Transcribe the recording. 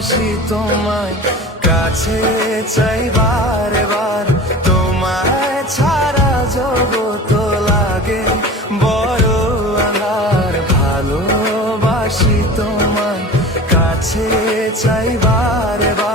ভালোবাসি তোমায়, কাছে চাই বারে বার, তোমায় ছাড়া জগৎ লাগে বড় আঁধার। ভালোবাসি তোমায়, কাছে চাই বারে বার।